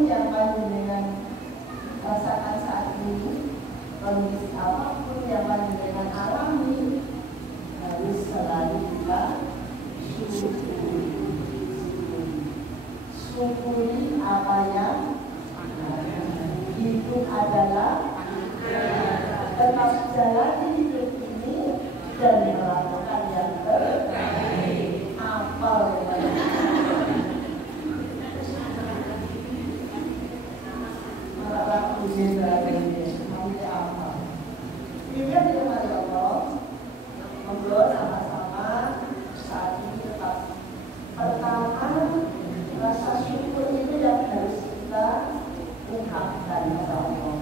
apapun yang panjenengan rasakan saat ini, kondisi apapun yang panjenengan alami, harus selalu kita syukuri apa yang hidup adalah tetap jalani hidup ini dan melakukan yang terbaik. Apa malah puji dari nanti apa? Dilihat di rumah Allah, ngobrol sama-sama saat ini tetap pertama rasa syukur itu yang harus kita ungkapkan kepada Allah.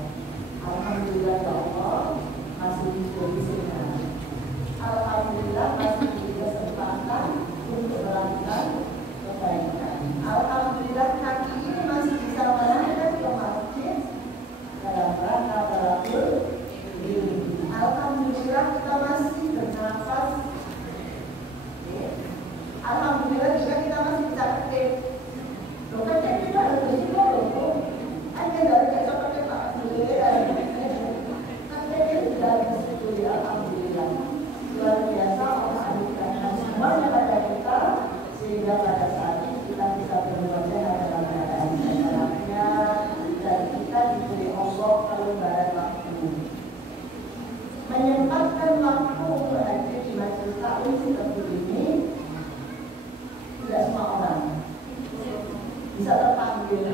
Alhamdulillah ya Allah masih diberi sehat. Alhamdulillah masih diberi kesempatan untuk melakukan kebaikan. Alhamdulillah kaki ini masih bisa melangkah ke masjid dalam rangka tadabbur. Alhamdulillah kita masih bernafas. Alhamdulillah juga kita masih bisa aktif. Dokter jadi kita harus bersih loh. Hanya dari kecil-kecil tak boleh. Alhamdulillah luar biasa Allah anugerahkan semuanya pada kita sehingga pada saat ini kita bisa berbuat sehat dalam keadaan sehatnya dan kita diberi Allah kelembaran waktu menyempatkan waktu untuk hadir di majelis taklim seperti ini. Tidak semua orang bisa terpanggil.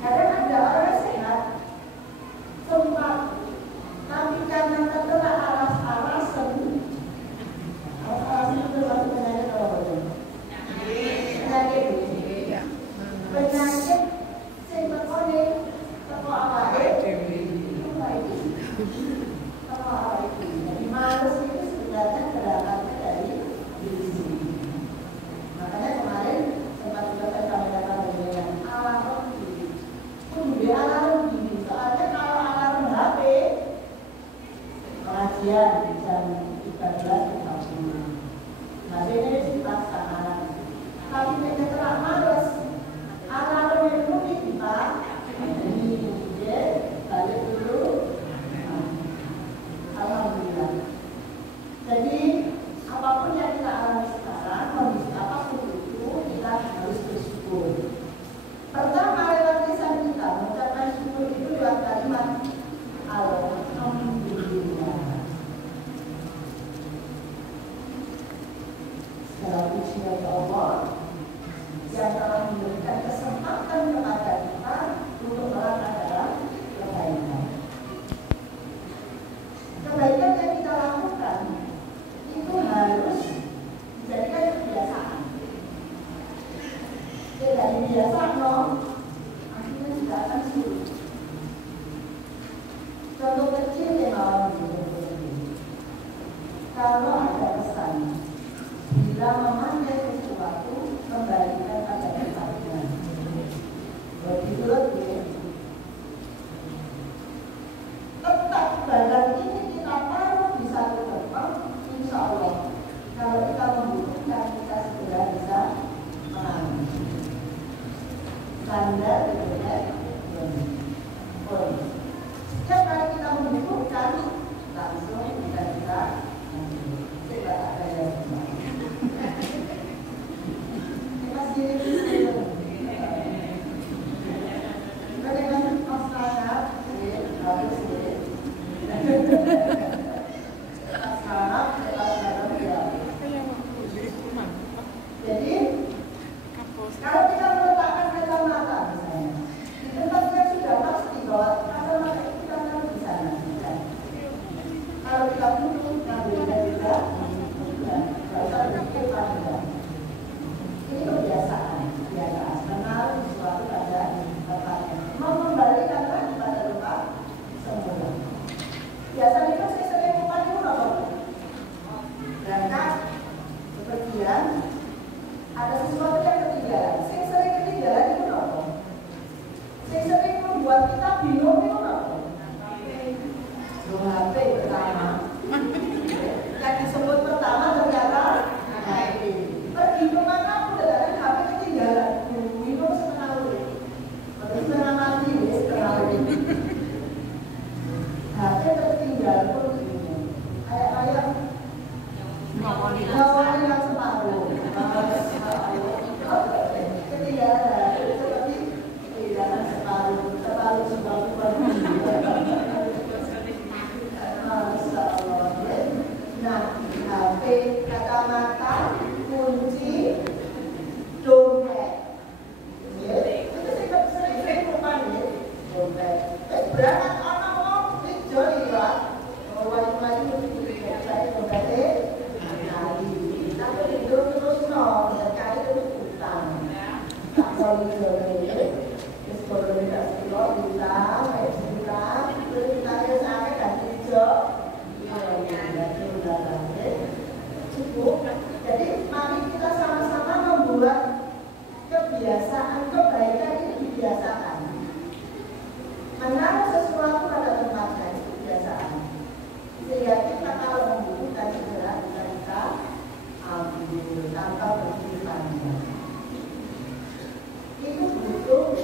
Kadang ada orang sehat sempat, tapi karena terkena aras-arasan itu masuk penyakit apa betul? Penyakit sing tekone teko awake teko awake. Jadi males itu sebenarnya berangkatnya dari diri sendiri. Makanya kemarin sempat juga saya sampaikan dengan alarm diri. Kudu alarm diri. Soalnya kalau alarm HP pengajian jam 13.30. Nah ini dilaksanakan. Tapi mereka terang males. Alarm itu kita ini balik dulu. Alhamdulillah. Jadi apapun yang kita alami sekarang, kondisi apapun itu kita harus bersyukur. Pertama lewat lisan kita mengucapkan syukur itu lewat kalimat Alhamdulillah. Segala puji bagi Allah yang telah memberikan kesempatan kepada kita untuk melangkah dalam kebaikan. Kebaikan yang kita lakukan itu harus dijadikan kebiasaan. Tidak dibiasakan, akhirnya tidak akan sulit. Contoh kecil yang mau begini. Kalau ada pesan, bila memakai sesuatu, kembalikan pada tempatnya. Begitu ya. Tetap barang ini kita taruh di satu tempat, insya Allah. Kalau kita membutuhkan, kita segera bisa mengambil. Standar internet, setiap kali kita membutuhkan, langsung kita tidak ada yang jadi kalau kita meletakkan kacamata misalnya di tempat yang sudah pasti bahwa kacamata itu kita taruh di sana. Kalau kita butuh ngambilnya juga, nggak usah berpikir panjang. Ini kebiasaan, kenal sesuatu pada tempatnya. Mau kembalikan lagi pada tempat semula. Biasanya itu saya sering lupa itu apa? Berangkat kepergian, ada sesuatu yang ketinggalan. Saya sering ketinggalan itu apa? Saya sering membuat kita bingung itu apa? HP pertama. Yang disebut pertama ternyata HP. Pergi kemana pun dengan HP ketinggalan. Minum setengah Seberangan ana wong ijo liwat, wayu-wayu saya kembali hari. Tapi itu terus kali terus utang. Tak boleh boleh. Terus boleh tak silo utang, terus kita sampai dan ijo. Cukup. Jadi mari kita sama-sama membuat kebiasaan kebaikan ini dibiasakan. Menaruh sesuatu pada tempatnya itu kebiasaan. Sehingga kita kalau membutuhkan segera kita ambil tanpa berpikir panjang. Itu butuh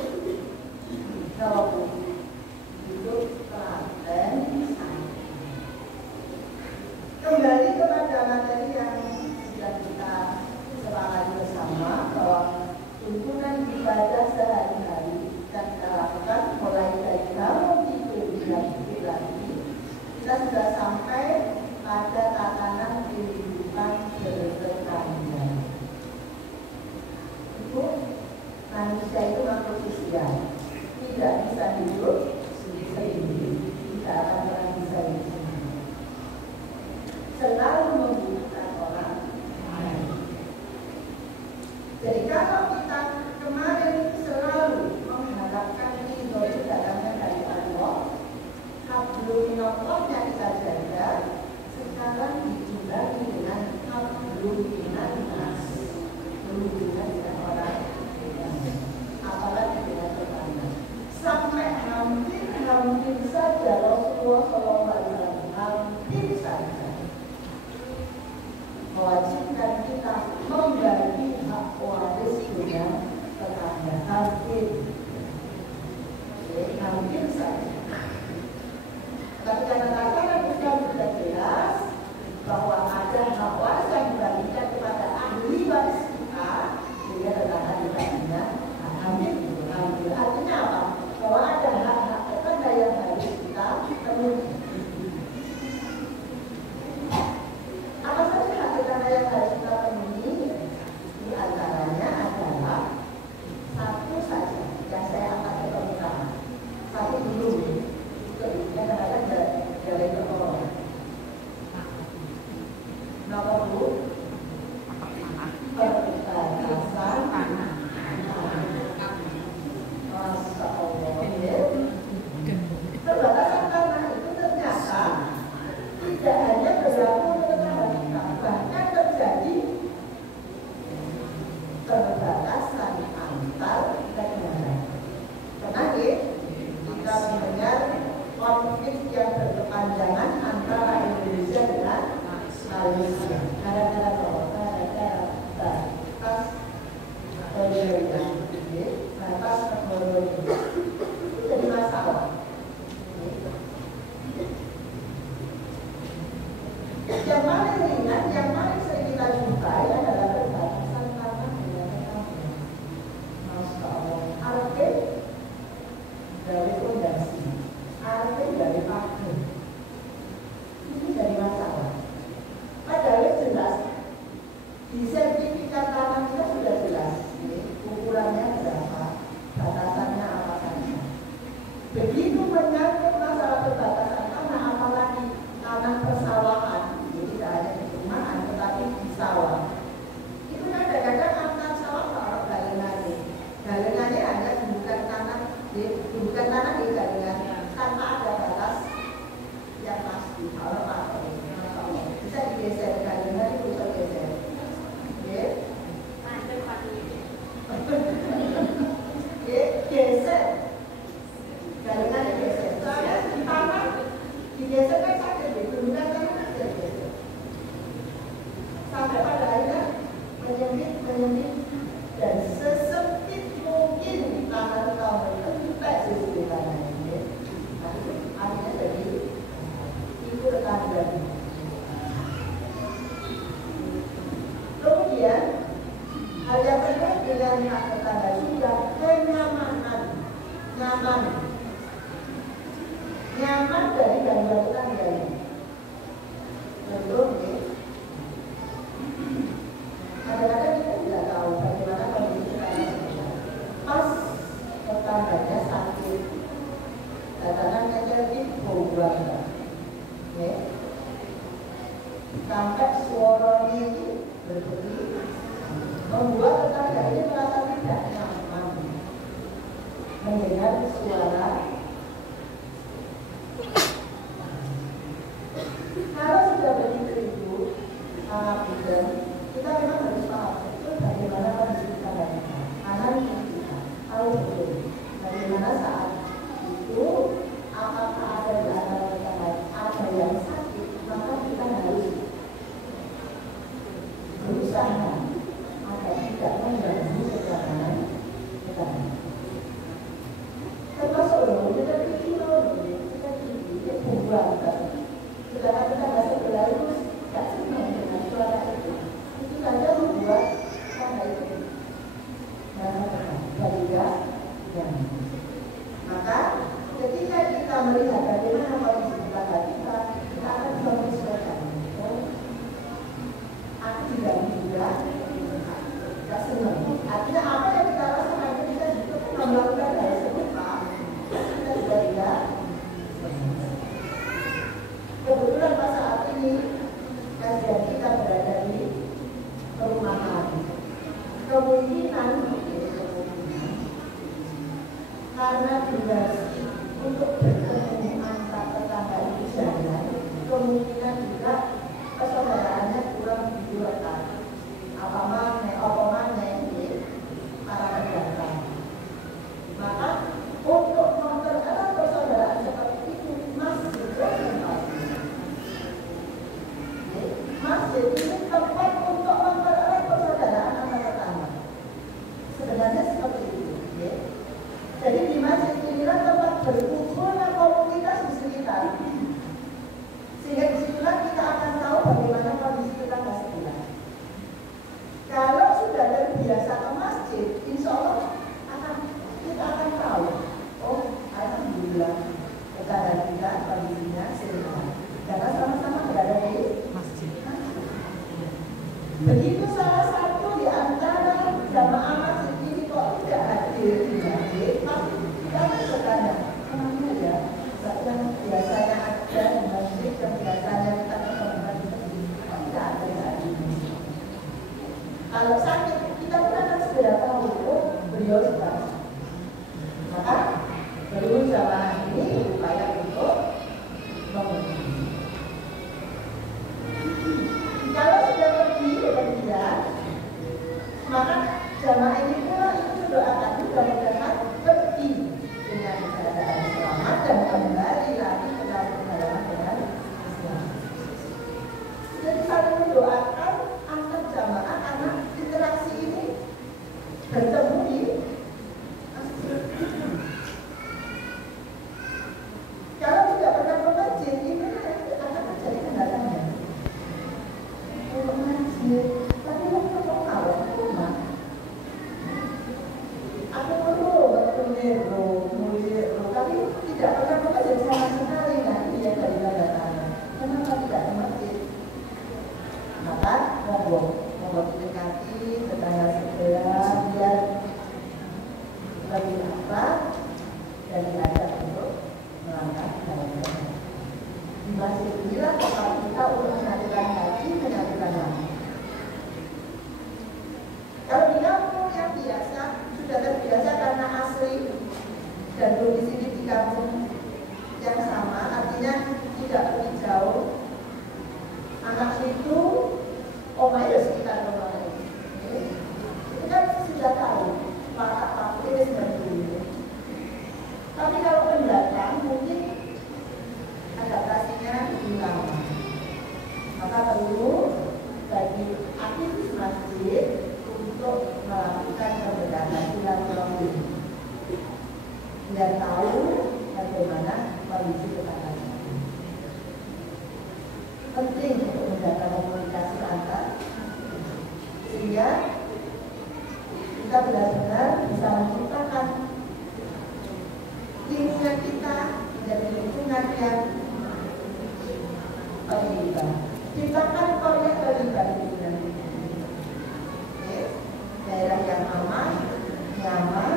kalau butuh telaten. Kembali kepada materi yang sudah kita sepakati bersama bahwa tuntunan ibadah sehari-hari yang kita lakukan mulai dari bangun tidur hingga lagi kita sudah sampai pada tatanan kehidupan berkelanjutan. Itu manusia itu makhluk sosial, tidak bisa hidup sendiri, tidak akan pernah bisa hidup sendiri. Selalu membutuhkan orang lain. Jadi kalau kita kemarin selalu mengharapkan ridho datangnya dari Allah, hablum minallahnya kita jaga, sekarang dijumpai dengan hablum minannas, berhubungan dengan orang lain, apalagi dengan tetangga. Sampai hampir saja Rasulullah SAW hampir saja mewajibkan kita membagi hak waris dengan tetangga. Hampir saja. Tapi karena tatanan Islam sudah jelas bahwa ada hak waris yang dibagikan kepada ahli waris kita, sehingga tetangga dibaginya hampir. Artinya apa? Bahwa ada hak-hak tetangga yang harus kita penuhi. Apa saja hak tetangga yang harus kita penuhi? Di antaranya adalah satu saja yang saya angkat ke permukaan. Satu dulu, kadang-kadang dari orang. Nomor 2, perbatasan tanah. Masya Allah. Perbatasan tanah itu ternyata tidak hanya berlaku untuk tetangga kita, bahkan terjadi perbatasan antar negara. Pernah kita mendengar konflik yang berkepanjangan antara Indonesia dengan Malaysia. Gara-gara batas wilayah, batas teknologi itu jadi masalah. Yang paling ringan, yang paling sering kita jumpai adalah perbatasan tanah dengan tetangga. Masya Allah. Arti dari fondasi, arti dari pagar. Ini jadi masalah. Padahal jelas di sertifikat tanah kita sudah jelas, ukurannya berapa, batasannya apa saja. Begitu menyangkut masalah perbatasan tanah, apalagi tanah persawahan, jadi tidak hanya di perumahan, tetapi di sawah. Itu kadang-kadang antar sawah kalau galengannya. Galengannya hanya bukan tanah di galengan, tanpa ada batas yang pasti. Kalau pakai, bisa digeser galengan itu bisa geser. Geser. Galengannya geser. Soalnya di tanah digeser kan sakit, digeser kan geser. Sampai pada akhirnya menyempit dan sesempit mungkin tanah kamu sampai sesempit tanah ini. Akhirnya jadi itu tetangga. Kemudian hal yang kedua dengan hak tetangga sudah kenyamanan, nyaman dari gangguan tetangga ini. Belum ya. Kadang-kadang kita tidak tahu bagaimana kondisi tetangga. Pas tetangganya sakit, datangan sampai suaranya ini berbeda, membuat tetangga ini merasa tidak nyaman mendengar suara. Kalau sudah begitu itu sangat mudah, kita memang harus paham betul bagaimana kondisi kita lakukan. Anak kita tahu betul bagaimana saat itu, apakah ada di antara kita ada yang sakit, maka kita harus berusaha agar tidak mengganggu kegiatan kita. Termasuk kita buang, sedangkan tetangga sebelah itu tidak senang dengan suara itu saja membuat tangga itu berbeda. Maka ketika kita melihat bagaimana kondisi tetangga kita akan bisa menyesuaikan. Aku tidak juga tidak senang. Artinya apa yang kita rasakan ketika kita melakukan hal serupa, kita juga tidak. Kebetulan pada saat ini kajian kita berada di perumahan. Kemungkinan karena durasi untuk bertemu antar tetangga itu jalan, kemungkinan juga persaudaraannya kurang diletak. Apa mana para pedagang. Maka untuk mempererat persaudaraan seperti itu masih masjid ini tempat untuk mempererat persaudaraan antar tetangga. Sebenarnya seperti itu. Ya. Jadi di masjid inilah tempat berkumpulnya komunitas di sekitar. Sehingga disitulah kita akan tahu bagaimana kondisi tetangga sebelah. Kalau sudah terbiasa ke masjid, insya Allah kita akan tahu. Oh, alhamdulillah tetangga kita kondisinya sehat. Karena sama-sama berada di masjid. Begitu salah satu di antara jamaah masjid ini kok tidak hadir di masjid, pasti kita bertanya, kemana ya? Yang biasanya ada di masjid, yang biasanya kita ketemu di masjid, kok tidak ada hari ini? Kalau sakit, kita pun akan segera tahu, oh beliau sedang. Maka perlu jamaah ini berupaya untuk menghubungi. Kalau sudah pergi kemudian, maka jamaah ini pula itu mendoakan mudah-mudahan pergi dengan keadaan selamat dan kembali lagi ke dalam halaman dengan Islam. Jadi saling mendoakan antar jamaah karena interaksi ini bertemu di masjid. Kalau tidak pernah ke masjid, ini akan terjadi kendalanya. Tapi kok tahu rumah? Aku perlu tapi tidak pernah ke masjid sama sekali. Nah ini ya dari tanda-tanda. Kenapa tidak ke masjid? Maka monggo mendekati tetangga sebelah biar lebih akrab dan diajak untuk melangkah jalan-jalan. Di masjid inilah tempat kita untuk menyatukan hati, menyatukan hati. Kalau di kampung yang biasa sudah terbiasa karena asli dan domisili di kampung yang sama, artinya tidak lebih jauh. Anak itu omanya sekitar rumah ini. Itu kan sudah tahu pak ini sudah dulu. Tapi kalau pendatang mungkin adaptasinya lebih lama. Maka perlu bagi aktivis masjid untuk melakukan pemberdayaan silaturahmi dan tahu bagaimana kondisi tetangganya. Penting untuk menjaga komunikasi antar sehingga kita benar-benar bisa menciptakan lingkungan kita menjadi lingkungan yang berlibat. Ciptakan proyek berlibat di lingkungan kita. Daerah yang aman, nyaman,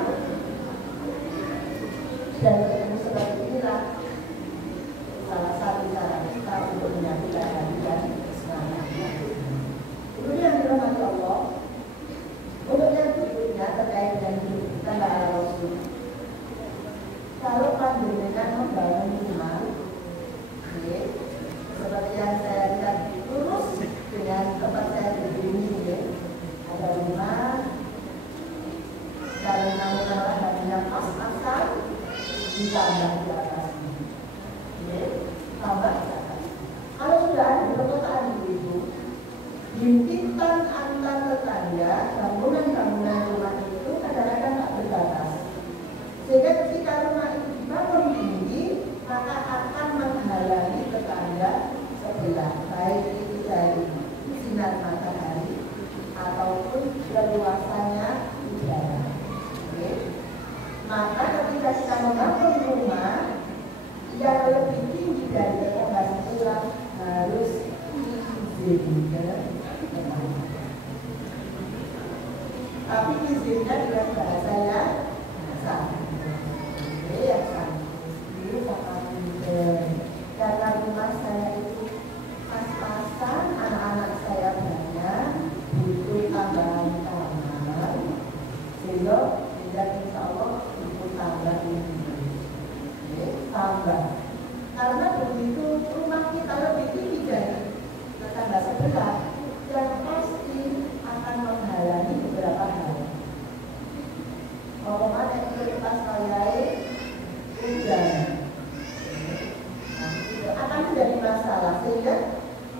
dan ilmu seperti inilah salah satu cara kita untuk menyatukan hati dan semangat. ditambah di atas ini. Oke, tambah di atas. Kalau sudah ada di perkotaan itu, himpitan antar tetangga, bangunan-bangunan rumah itu kadang-kadang tak berbatas. Sehingga ketika rumah itu dibangun tinggi, maka akan menghalangi tetangga sebelah, baik itu dari sinar matahari ataupun leluasannya udara. Oke. Maka ketika kita membangun rumah yang lebih tinggi dari tetangga sebelah harus izin ke tetangga. Tapi izinnya dengan bahasanya biasa. Oke, yang dulu karena rumah saya itu pas-pasan, anak-anak saya banyak, butuh tambahan kamar, sehingga insya Allah butuh tambah ini. Oke, tambah. Karena begitu rumah kita lebih tinggi dari tetangga sebelah, yang pasti akan menghalangi beberapa hal. Omongan yang kita sayai hujan, akan menjadi masalah, sehingga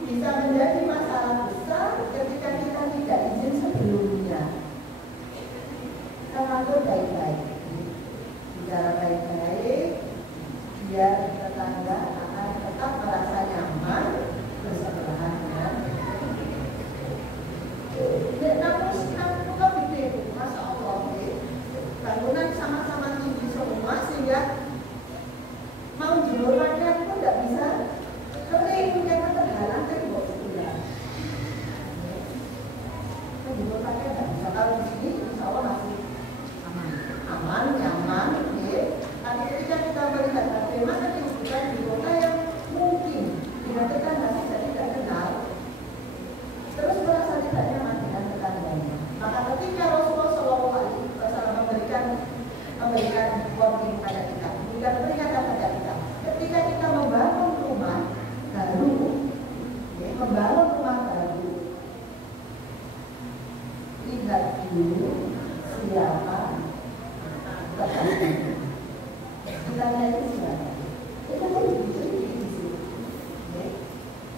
bisa menjadi masalah besar ketika kita tidak izin sebelumnya. Kita ngatur baik-baik, bicara baik-baik, biar tetangga akan tetap merasa nyaman bersebelahannya. Namun kok gede, Masya Allah, bangunan sama-sama tinggi semua sehingga mau jemur pakaian pun tidak bisa kering karena terhalang tembok sebelah. Jemur pakaian tidak bisa. Kalau di sini insya Allah masih aman, nyaman. Tapi ketika kita melihat bagaimana kehidupan di kota yang mungkin dengan tetangga saja tidak kenal, terus merasa tidak nyaman dengan tetangganya. Maka ketika Rasulullah SAW memberikan warning pada kita, memberikan peringatan pada kita, ketika kita membangun rumah baru, lihat dulu siapa tetangga. Tetangga itu siapa? Itu kan di sini.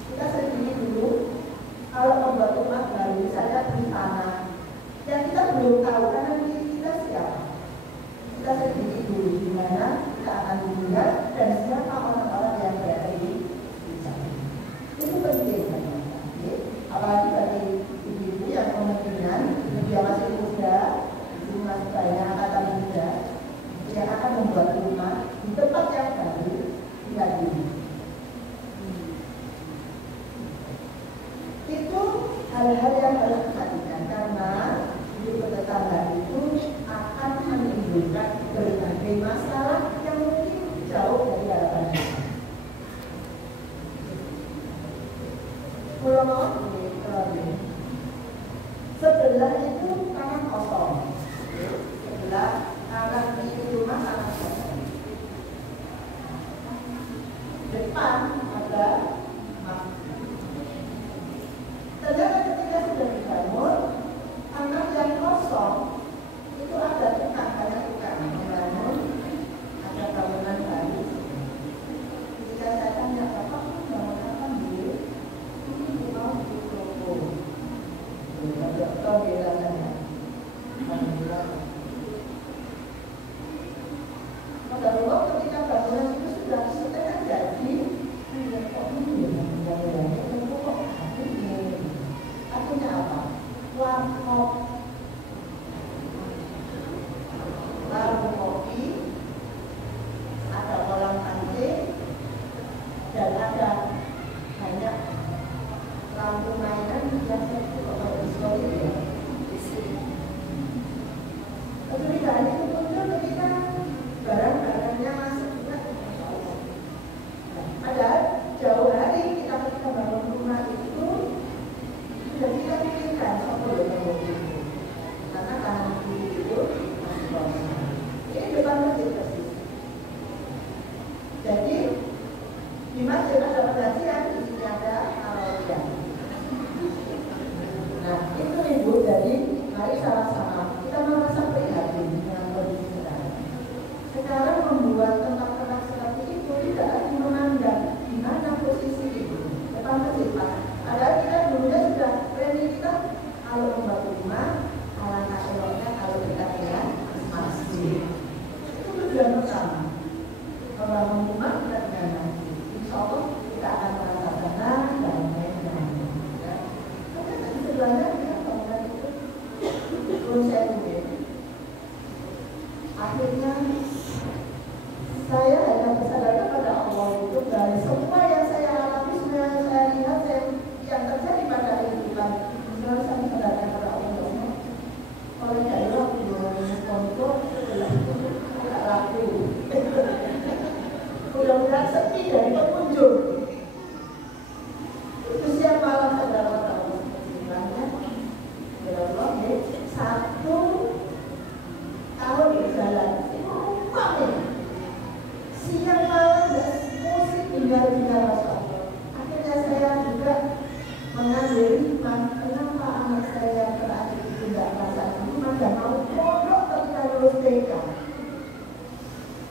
Kita sendiri dulu, kalau membuat rumah baru, misalnya di tanah, yang kita belum tahu karena kita siapa. Kita sendiri dulu di mana kita akan tinggal dan siapa orang-orang yang berada di sana. Itu penting teman-teman. Apalagi bagi ibu-ibu yang kemungkinan dia masih muda, ibu masih banyak angkatan muda, yang akan membuat rumah di tempat yang baru tinggal dulu. Itu hal-hal yang harus diperhatikan karena hidup tetangga itu akan menimbulkan berbagai masalah yang mungkin jauh dari harapan kita. Pulau sebelah itu tanah kosong, sebelah kanan kiri rumah tanah kosong. Depan ada ternyata ketika sudah dibangun tanah yang kosong itu ada tukang, banyak tukang membangun, ada bangunan baru. Ketika saya tanya bapak bangun apa dulu, ini mau di toko. Dokter bilang saya, alhamdulillah. Pada waktu ketika bangunan itu sudah setengah jadi, bersama. Membangun rumah kita dengan nanti. Insya Allah kita akan merasakan damai dengan ya. Karena tadi sebelahnya ya bangunan itu belum saya lihat. Akhirnya saya hanya bersadar kepada Allah itu dari semua yang saya alami, semua yang saya lihat, yang terjadi pada kehidupan. Sekarang saya bersadar kepada Allah. Kalau tidak laku, kontor tidak laku. Mudah-mudahan sepi dari pengunjung. Itu siang malam saudara tahu sebenarnya. Ya Allah, 1 tahun berjalan. Rumpah nih. Siang malam dan musik dengar-dengar Masya Allah. Akhirnya saya juga mengambil hikmah. Kenapa anak saya terakhir itu tidak merasa hikmah dan mau pondok ketika lulus TK.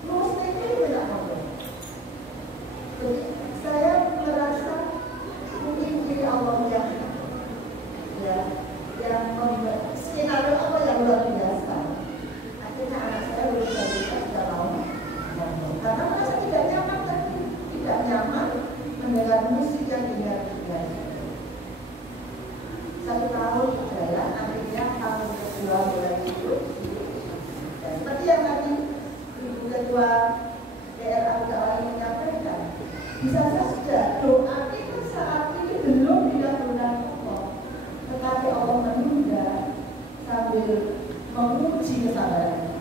Lulus TK itu tidak pondok. Jadi saya merasa mungkin diri Allah yang membuat skenario Allah yang luar biasa. Akhirnya anak saya lulus dari TK sudah mau pondok. Karena merasa tidak nyaman tadi, tidak nyaman mendengar musik yang dengar-dengar. 1 tahun berjalan, akhirnya tahun kedua mulai hidup. Dan seperti yang tadi Ibu Ketua DRA Utara menyampaikan, bisa saja doa itu saat ini belum dikabulkan Allah, tetapi Allah menunda sambil menguji kesabaran.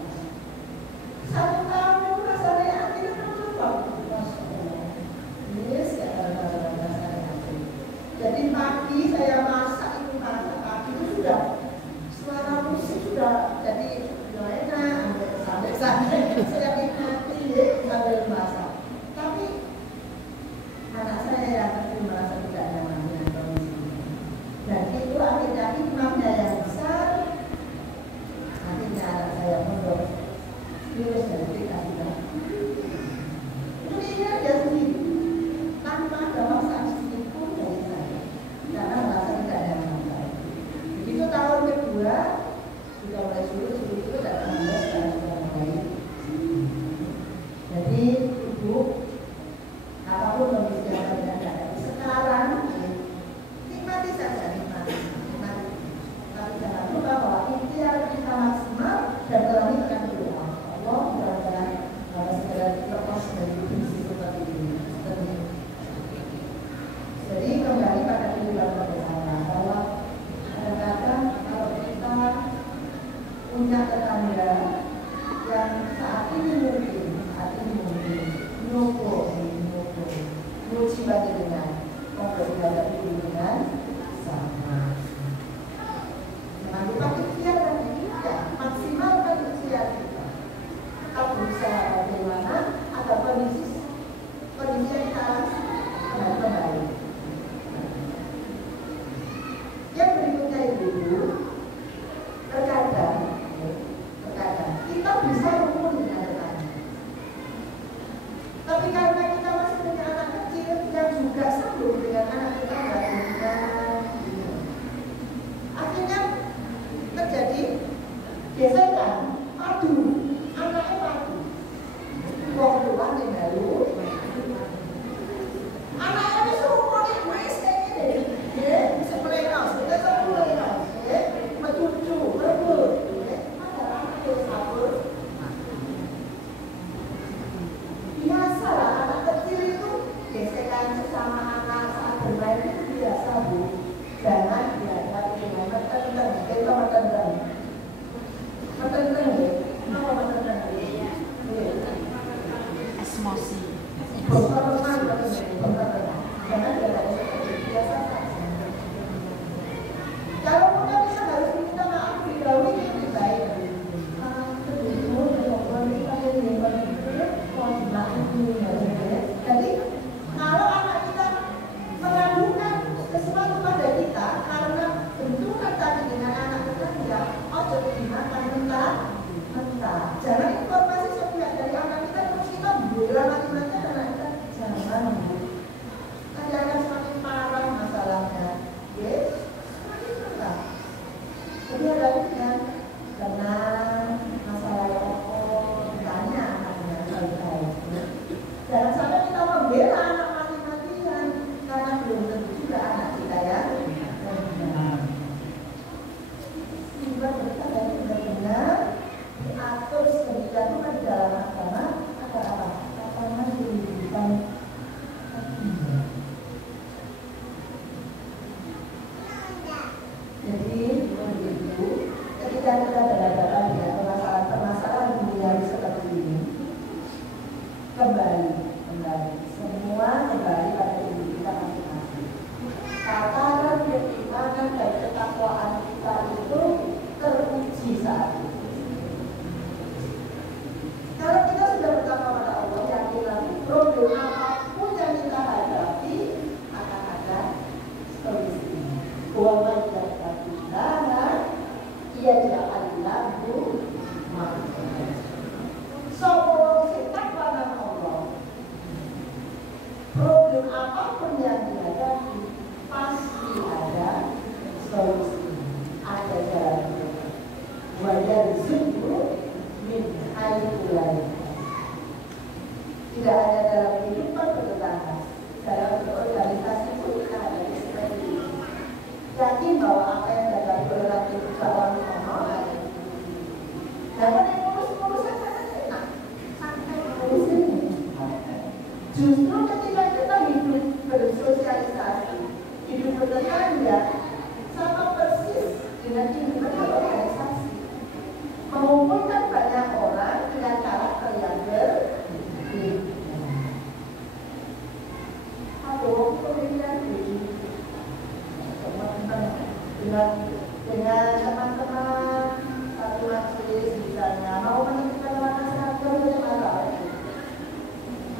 1 tahun itu rasanya akhirnya tertutup. Yes, jadi pagi saya masak itu sudah suara musik sudah jadi enak sampai saya nikmati sambil masak. Tapi anak saya yang masih merasa tidak nyaman dengan kondisi ini. Dan itu akhirnya hikmahnya yang besar. Akhirnya anak saya mundur lulus dari TK sudah. Itu dia sendiri tanpa ada paksaan sedikitpun dari saya karena merasa tidak nyaman. Begitu tahun kedua sudah mulai sulit itu tidak menambah sekarang sudah mulai. Jadi Ibu apapun kondisi yang terjadi sekarang nikmati saja, nikmati. Tapi jangan lupa bahwa ikhtiar kita maksimal dan berani dengan doa. Allah mudah-mudahan segera lepas dari kondisi seperti ini. Jadi kembali pada kehidupan bersama bahwa kadang-kadang kalau kita punya tetangga yang saat ini mungkin muji bagi dengan memberikan dengan sama. Jangan lupa ikhtiar dan ikhtiar, maksimalkan ikhtiar kita. Kita berusaha bagaimana agar kondisi yang kita alami kembali. Yang berikutnya Ibu, terkadang kita bisa rukun dengan tetangga. Tapi karena kita masih punya anak kecil yang juga sambung dengan anak tetangga, akhirnya terjadi gesekan, padu, anaknya padu. Wong tua ning dalu. Anaknya wis umur wis kene. Nggih, bisa mereka, sudah mereka. Nggih, mecucu, berebut. Nggih, ada anak yang sabar. Biasa anak kecil itu gesekan sesama anak saat bermain itu biasa Bu. Jangan dihadapi dengan metenteng. Kita metenteng. Metenteng ya. Apa metenteng? Emosi. Jangan dihadapi biasa. Kalau kita bisa harus minta maaf didahului lebih baik. Jadi kalau anak kita meragukan sesuatu pada kita karena bentukan tadi dengan anak tetangga, jadi dimakan mentah. Jangan informasi sepihak dari anak kita terus kita bilang mati-matian anak kita. kembali semua kembali pada diri kita masing-masing. Tataran keimanan dan ketakwaan kita itu teruji saat ini. Kalau kita sudah bertakwa pada Allah, yakinlah problem apapun yang kita hadapi akan ada solusinya. Wa man yattaqillaha yaj'al lahu makhraja. Sopo sing takwa nang Allah, problem apapun yang dihadapi pasti ada solusi, ada jalan. Wa yarzuqhu min haitsu la yahtasib. Tidak hanya dalam kehidupan bertetangga, dalam berorganisasi pun kita ada seperti ini. Yakin bahwa apa yang dihadapi oleh laki itu orang normal. Dan yang ngurus-ngurusan sangat enak, santai ngurus ini. Justru ketika kita hidup bersosialisasi, hidup bertetangga, sama persis dengan kehidupan berorganisasi, mengumpulkan banyak orang dengan karakter yang berbeda. Halo, pemilihan dengan teman-teman satu majelis misalnya mau menentukan warna seragam saja masalah.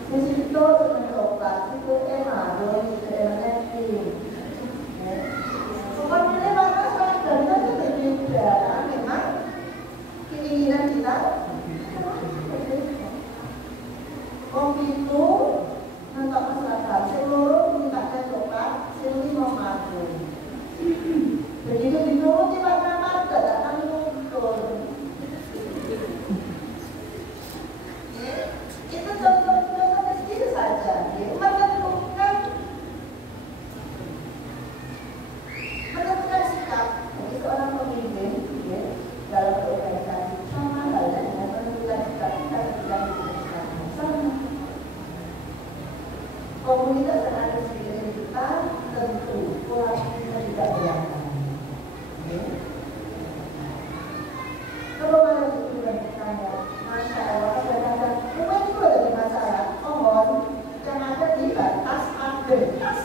Di situ mencoba, itu emadon, itu emaneti. Pemilih warna seragam itu berbeda, memang keinginan kita. Kopi itu mentok seragam, seluruh mintanya coklat, seluruh mau madu. Begitu dituruti warna madu, tidak akan muncul. Itu contoh-contoh kecil saja. Menentukan sikap. Jadi seorang pemimpin dalam berorganisasi sama halnya dengan menentukan sikap kita ketika berorganisasi sama. Komunitas yang ada di sekeliling kita tentu pola pikirnya tidak beragam. Kalau malah itu bertanya, Masya Allah, kadang-kadang rumah itu ada masalah. Mohon yang ada di batas atas.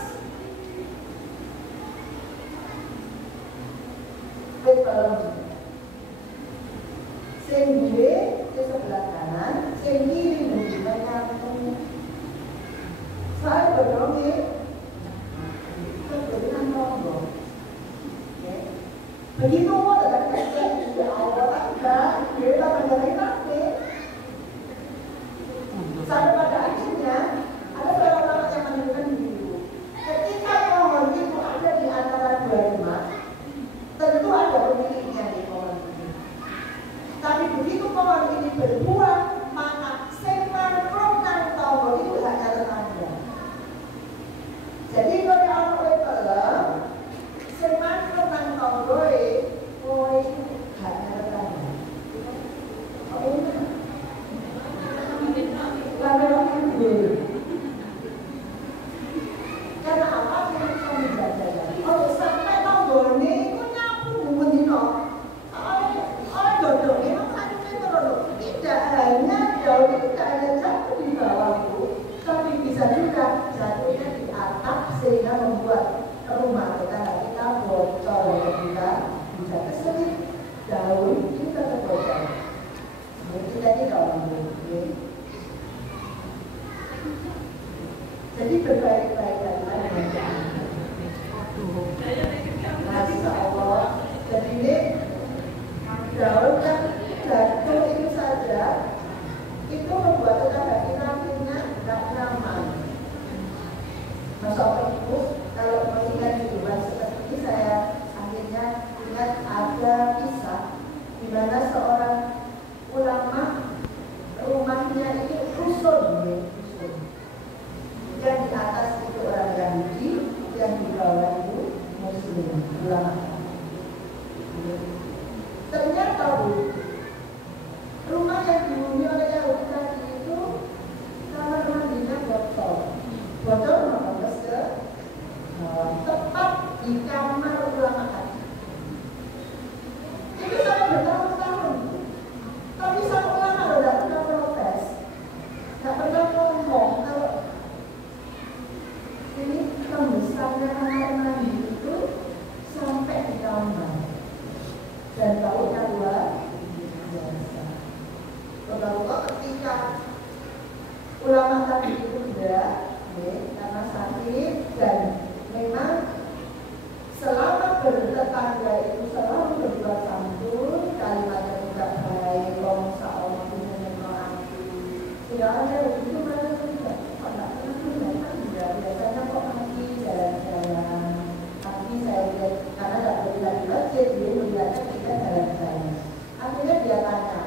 Betul. Sing gue ke sebelah kanan, sing kiri menunjukkan kamu. Saya berdong kebetulan ngomong. Begitu mau ada kerja di awal ada, kita mengenai kafe. Sampai pada akhirnya ada orang-orang yang menunjukkan diriku. Ketika pohon itu ada di antara dua rumah, tentu ada pemiliknya di pohon ini. Tapi begitu pohon ini berbuah, maka semangrove nang tombol itu hanya tetangga. Jadi kalau orang oleh pelem, semangrove nang tombol itu hanya tetangga. Karena apa? Karena kami belajar. Oh, sampai tombol ini itu nyapu bumbu orang dodol memang satu meter tidak hanya jauh, tidak hanya jatuh di bawahku, tapi bisa juga jatuhnya di atap sehingga membuat rumah kita bocor, kita bisa keselip daun ini tetap bocor. Kita tidak mampu. Jadi berbaik-baik dari mana? Masya Allah. Jadi ini daun yang jatuh itu saja itu membuat tetangga kita akhirnya tidak nyaman. Masya Allah Ibu, kalau mengingat kehidupan seperti ini saya akhirnya ingat ada kisah di mana seorang ulama rumahnya itu rusun. Yang di atas itu orang Yahudi, yang di bawah itu Muslim, ulama. Ternyata rumah yang dihuni oleh Yahudi tadi itu kamar mandinya bocor. Bocor memang ke tepat di kamar ulama tadi. Itu saya bertahun-tahun, tapi sang ulama tidak pernah protes, tidak pernah ulama tadi itu tidak, karena sakit dan memang selama bertetangga itu selalu berbuat santun, kalimatnya tidak baik, ngomong seolah menyenangkan. Tidak ada itu mana tidak, kok tidak pernah menyenangkan juga. Biasanya kok pagi jalan-jalan, pagi saya lihat karena tidak boleh di masjid, dia melihatnya kita jalan-jalan. Akhirnya dia tanya,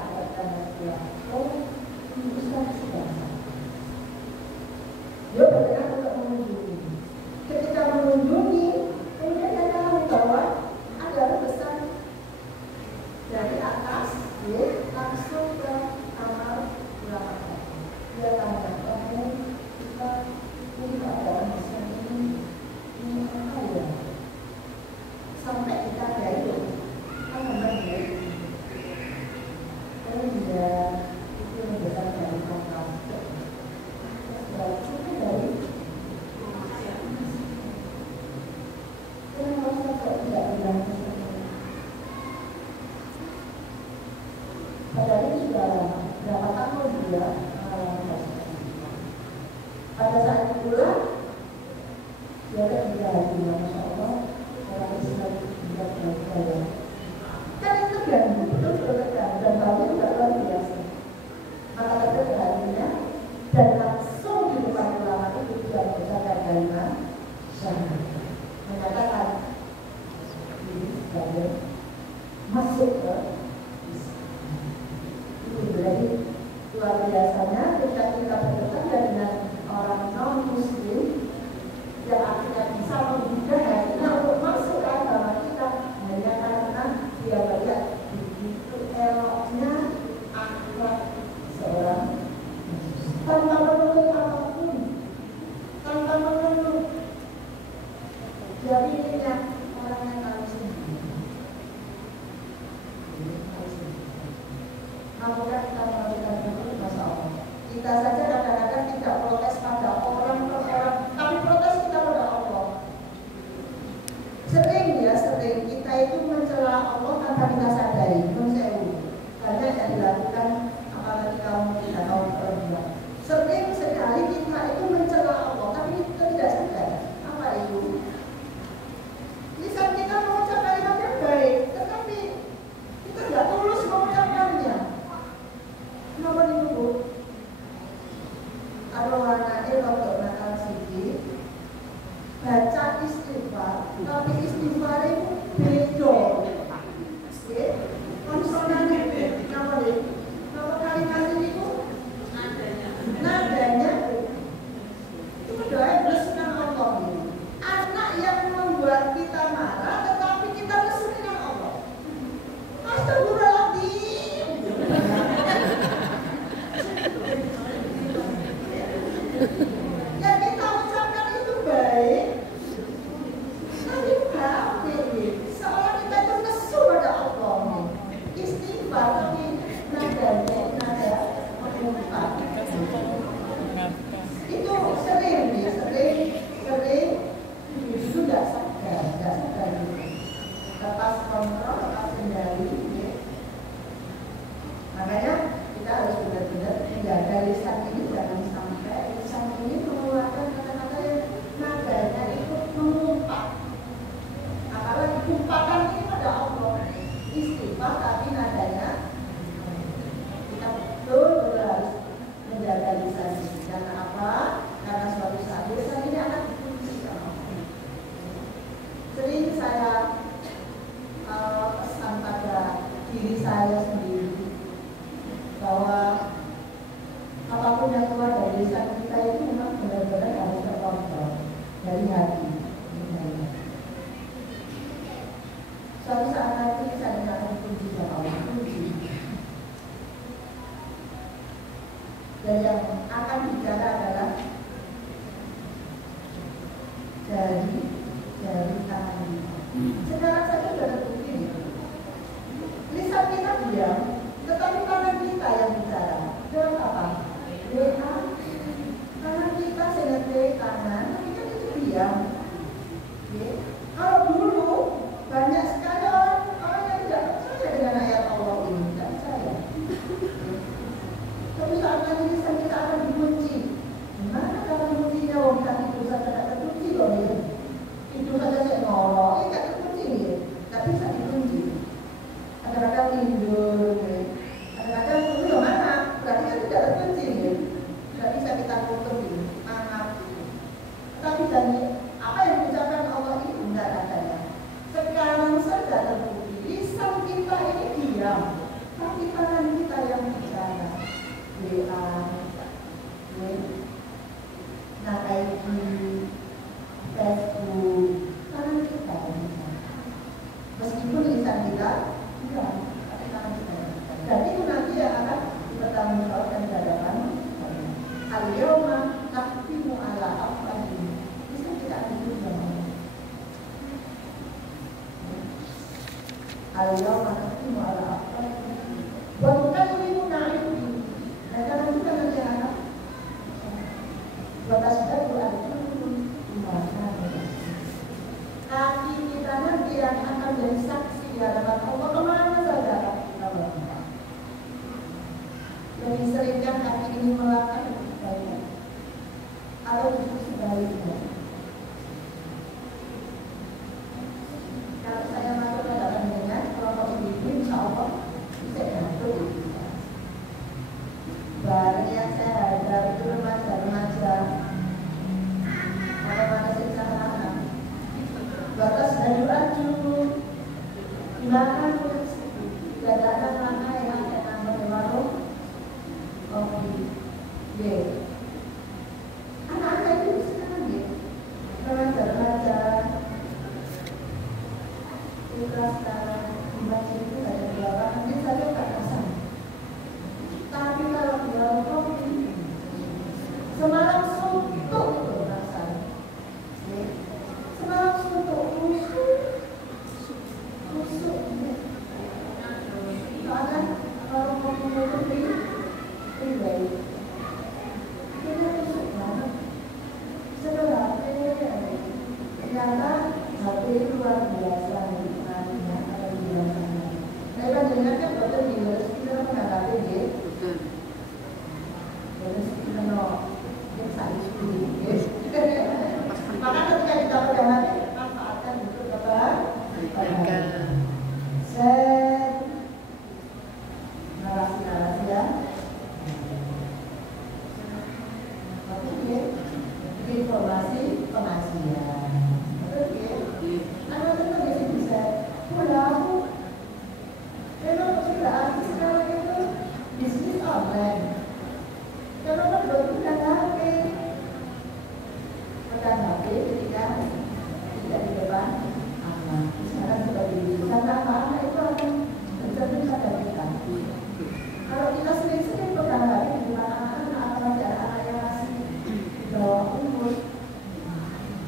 dia, oh, Ustaz sudah. Dia berkenan untuk mengunjungi. Ketika mengunjungi, kemudian dia tahu bahwa ada pesan dari atas, langsung ke kamar ulama. Dia tanya, kamu kita ini keadaan pesan ini apa ya? Sampai kita dari kan memang dia, kalau dia itu membesar dari kamar. Padahal itu sudah lama, berapa tahun dia pada saat itu pula dia tidak lagi, Masya Allah, orang Islam tidak bergaya. Kan itu terganggu, betul terganggu, dan bagi juga luar biasa. Maka terjadi hatinya dan langsung di depan ulama itu dia mengucapkan kalimat syahadat, menyatakan ini sebagai masuk ke jadi luar biasanya ketika kita bertetangga dengan orang non-muslim yang akhirnya bisa membuka hatinya untuk masuk ke agama kita hanya karena dia melihat begitu eloknya akhlak seorang tanpa mengeluh apapun, tanpa mengeluh. Jadi ininya orang yang tahu sendiri. Apakah kita melakukan itu? Masya Allah. Kita saja kadang-kadang tidak protes pada orang per orang, tapi protes kita pada Allah. Sering kita itu mencela Allah tanpa kita sadari. Banyak yang dilakukan apalagi kaum tidak tahu perempuan. Sering sekali kita itu mencela Allah, tapi kita tidak sadar. Apa itu? Lisan kita mengucap kalimat yang baik, tetapi kita tidak tulus mengucapkannya. Kenapa itu? Arwahnya untuk nakal sedikit, baca istighfar, tapi istighfar itu beda. Konsonannya nama kalimat itu nadanya itu doa bersenang Allah. Anak yang membuat kita marah, tetapi kita bersenang Allah. Astagfirullahaladzim. Yang kita ucapkan itu baik, tapi baik. Seolah kita itu nesu pada Allah. Istighfar tapi nadanya nada mengumpat. Itu sering itu tidak sadar. Lepas kontrol, lepas kendali. Makanya kita harus benar-benar menjaga lisan ini, jangan sampai lisan ini mengeluarkan kata-kata yang nadanya itu mengumpat. Apalagi umpatan ini pada Allah. Istighfar tapi nadanya kita betul-betul harus menjaga lisan ini. Karena apa? Karena suatu saat lisan ini akan dikunci sama Allah. Sering saya pesan pada diri saya sendiri bahwa apapun yang keluar dari lisan kita itu memang benar-benar harus terkontrol dari hati. Suatu saat nanti saya akan dikunci sama Allah, kunci. Dan yang akan bicara adalah dari tangan kita. Sekarang saja sudah terbukti. Lisan kita diam, tetapi tangan kita yang bicara. Dengan apa? Doa. Tangan kita sengaja tangan, tapi kan itu diam. Kalau dulu banyak sekali orang yang tidak percaya dengan ayat Allah ini, tidak percaya. Tapi saat nanti lisan kita akan dikunci. Al-yawma nakhtimu ala afwahihim. Bisa tidak diubah. Al-yawma nakhtimu ala afwahihim wa tukallimuna aydihim. Dan karena juga nanti anak wa tasdaqu arjuluhum bima kanu yaksibun. Kaki kita nanti yang akan jadi saksi di hadapan Allah kemana saja kita berangkat. Lebih seringkah kaki ini melakukan kebaikan atau justru sebaliknya? Kalau saya masuk ke dalam dengan kelompok ibu, insya Allah bisa jatuh. Barang yang saya hadap itu remaja-remaja, mana sih anak-anak, batas aju-aju, gimana tuh? Tidak ada mana yang ada nama baru. Kopi, anak-anak itu senang ya, remaja-remaja, ikhlas sekarang membaca itu ada berapa, nanti saja tak pasang. Tapi kalau dia kopi, semalam suntuk itu rasanya, semalam suntuk kusuk, karena kalau kopi baik, kita tusuk banget. Setelah ternyata HP luar biasa nikmatnya kalau dibilang. Saya panjenengan kan betul di luar kita menghadapi dia. Terus kita yang saya sudah. Maka ketika kita menghadapi manfaatkan untuk apa? Narasi-narasi ya. Informasi pengajian, betul ya? Anak-anak itu bisa pulang. Memang sudah artis sekarang itu bisnis online. Kalau betul pegang HP ketika tidak di depan anak. Sekarang sudah dibutuhkan anak itu akan terjadi pada kita. Kalau kita sering-sering pegang HP di depan anak-anak, apalagi anak yang masih bawah umur,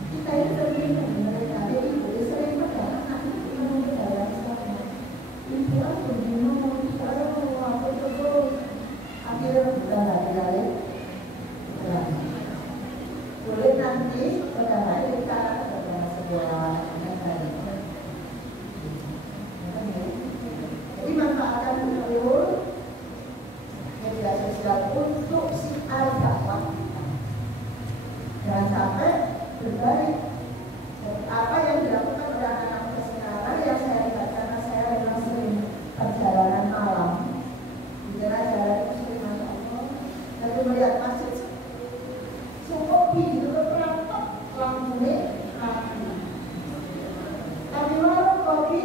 kita ini sering mereka ibu sering pegang anak itu memperdalam sama ibu aku bingung aku terus akhirnya bukan lari-lari boleh nanti pegang lari kita pegang sebuah negara. Jadi manfaatkan betul media sosial untuk siar dakwah. Jangan sampai berbalik apa yang dilakukan oleh anak-anak muda sekarang yang saya lihat karena saya memang sering perjalanan malam di jalan-jalan itu sering masuk Allah lalu melihat masjid kopi itu berantem lampunya mati tapi malam kopi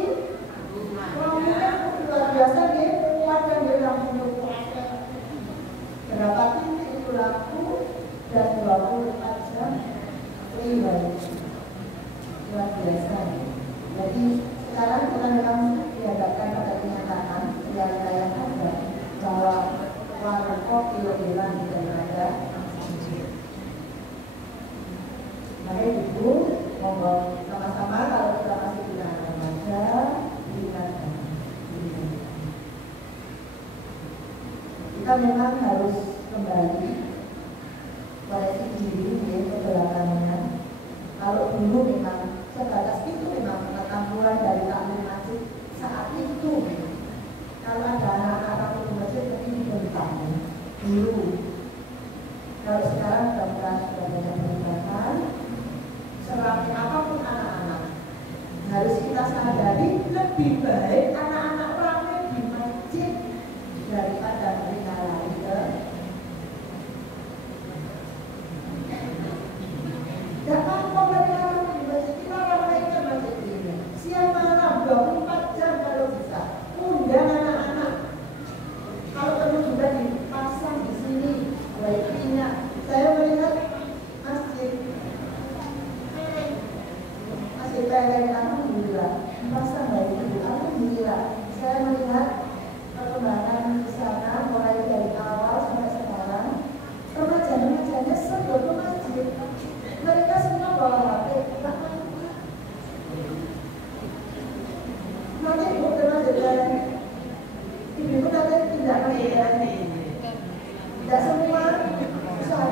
lampunya luar biasa dia kuat dan dia lampunya kuat berapa titik itu lampu dan 24 jam riwayat luar biasa. Jadi sekarang kita memang dihadapkan pada kenyataan yang ada bahwa warna kopi lebih lanjut daripada maka itu monggo sama-sama kalau kita masih di anak remaja diingatkan kita memang harus kembali koleksi diri ya kebelakangan. Kalau dulu memang sebatas itu memang pengetahuan dari taklim masjid saat itu. Kalau ada anak-anak di masjid mesti dibentang dulu. Kalau sekarang sudah banyak peningkatan, seramai apapun anak-anak harus kita sadari lebih baik anak-anak ramai di masjid daripada mereka lari ke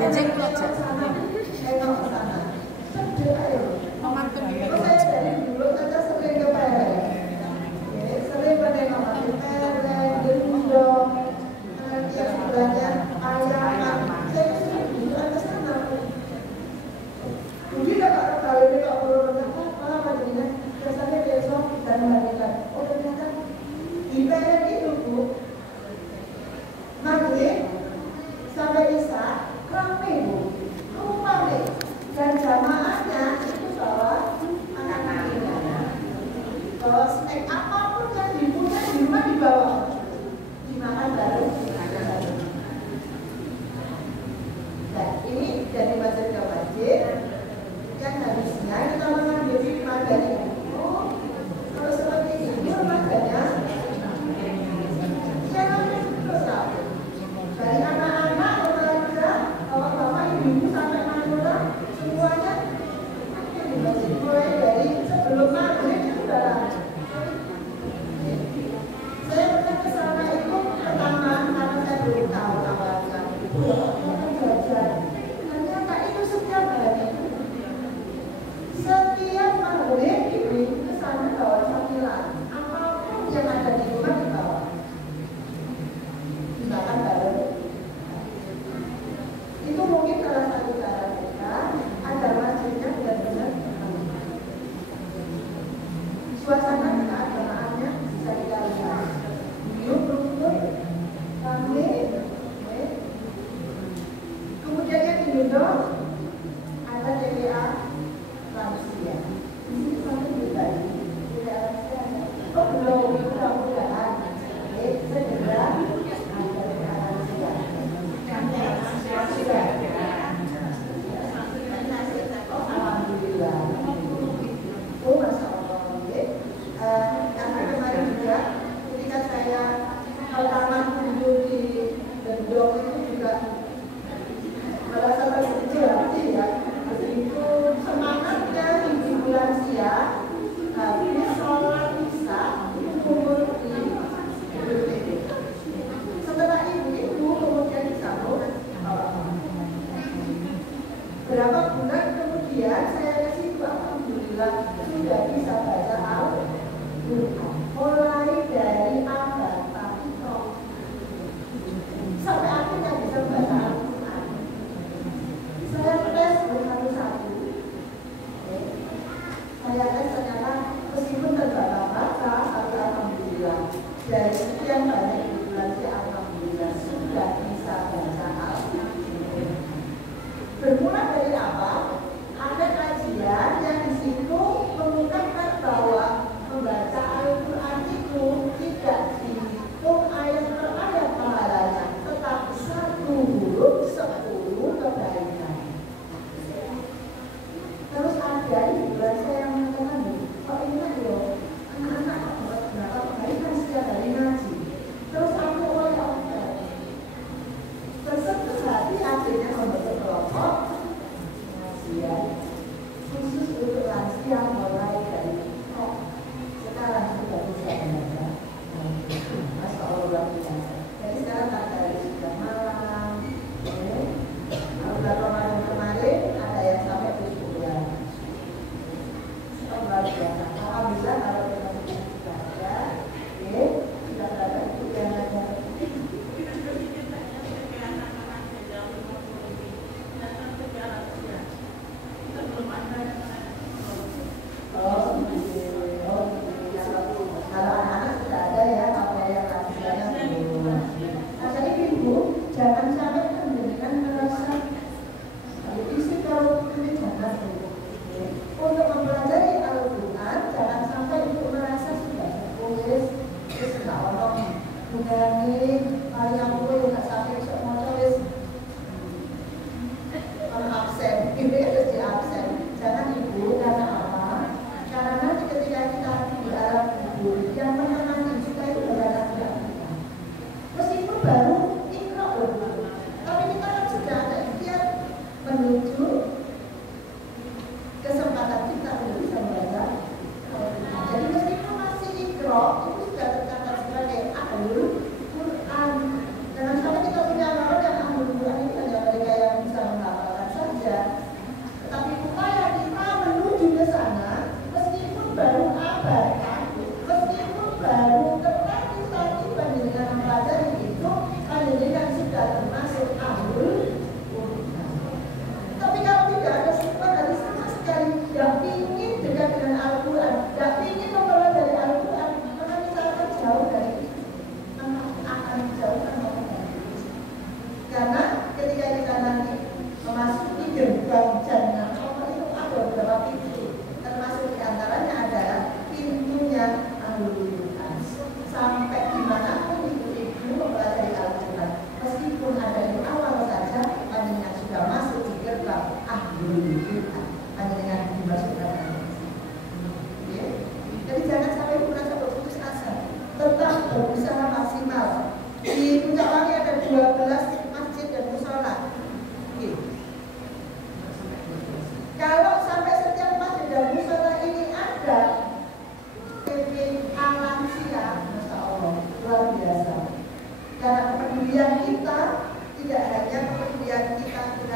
anjing aja. Enak sana. Sedih ayo. Memantun gitu. Saya dari dulu saja sering ke PLN. Sering menengok di PLN, gendong, yang sebelahnya ayam. Saya sering dulu ke sana. Mungkin kalau kali ini kalau perlu berkata, malah begini, biasanya besok dan hari-hari. Oh ternyata di PLN itu Bu, maghrib sampai isya ramai Bu, ramai. Dan jamaahnya itu bawa anak-anaknya, bawa snack apapun yang dipunya di rumah dibawa, dimakan bareng. Nah ini dari wajib ke wajib yang harusnya kita mengambil maganya itu, kalau seperti ini maganya jangan terus tahu dari anak-anak, remaja, bapak-bapak, ibu-ibu sampai manula semuanya mulai dari sebelum maghrib itu sudah ada. Saya pernah ke sana itu pertama karena saya belum tahu awalnya. Belajar. Ternyata itu setiap hari. Setiap maghrib ibu-ibu ke sana bawa camilan. Apapun yang ada di rumah dibawa. Dimakan bareng. Itu mungkin salah satu cara kita agar masjidnya benar-benar suasana keagamaannya bisa kita lihat. Yuk rukun, ramai. Kemudian yang Indo ada TPA Lansia. Di sini sampai pribadi, TPA Lansia. Oh belum, mudah-mudahan. Segera ada TPA Lansia. Alhamdulillah. Oh masya Allah. Karena kemarin juga ketika saya pertama kunjung di Gendong itu juga merasa tersentuh hati ya. Itu semangatnya di bulan siang habis sholat isya itu kumpul di BPD. Setelah itu kemudian disambung berapa bulan kemudian saya ke situ, alhamdulillah sudah bisa baca Al-Quran mulai dari Al-Baqarah sampai akhirnya bisa baca Al-Quran. Saya tes satu-satu. Saya tes ternyata meskipun terbaca-baca tapi alhamdulillah dari sekian banyak bulan alhamdulillah sudah bisa baca Al-Quran. Bermula dari apa? Ada kajian yang di situ mengungkapkan bahwa membaca Al-Quran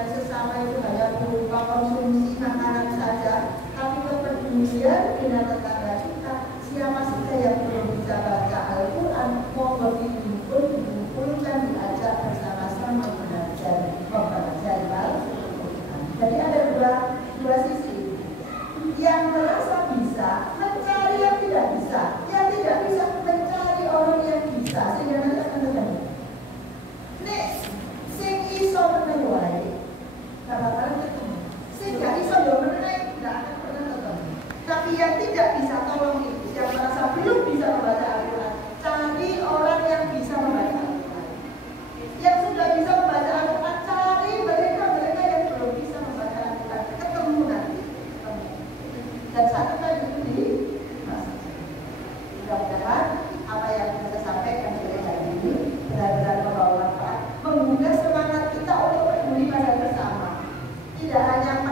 dengan sesama itu hanya berupa konsumsi makanan saja, tapi kepedulian dengan tetangga kita. Siapa saja yang belum bisa baca Al-Quran, monggo dikumpulkan, diajak bersama-sama belajar Al-Quran. Jadi ada dua sisi. Yang merasa bisa mencari yang tidak bisa, yang tidak bisa mencari orang yang bisa, sehingga nanti akan terjadi. Nek sing iso meneng wae, kadang-kadang ketemu. Sing gak iso yo meneng, tidak akan pernah ketemu. Tapi yang tidak bisa, tolong itu, yang merasa belum bisa membaca Al-Quran, cari orang yang bisa membaca Al-Quran. Yang sudah bisa membaca Al-Quran, cari mereka yang belum bisa membaca Al-Quran. Ketemu nanti. Dan satu kali itu di masa. Mudah-mudahan apa yang saya sampaikan sore hari ini benar-benar membawa manfaat, menggugah semangat kita untuk peduli pada bersama. Tidak hanya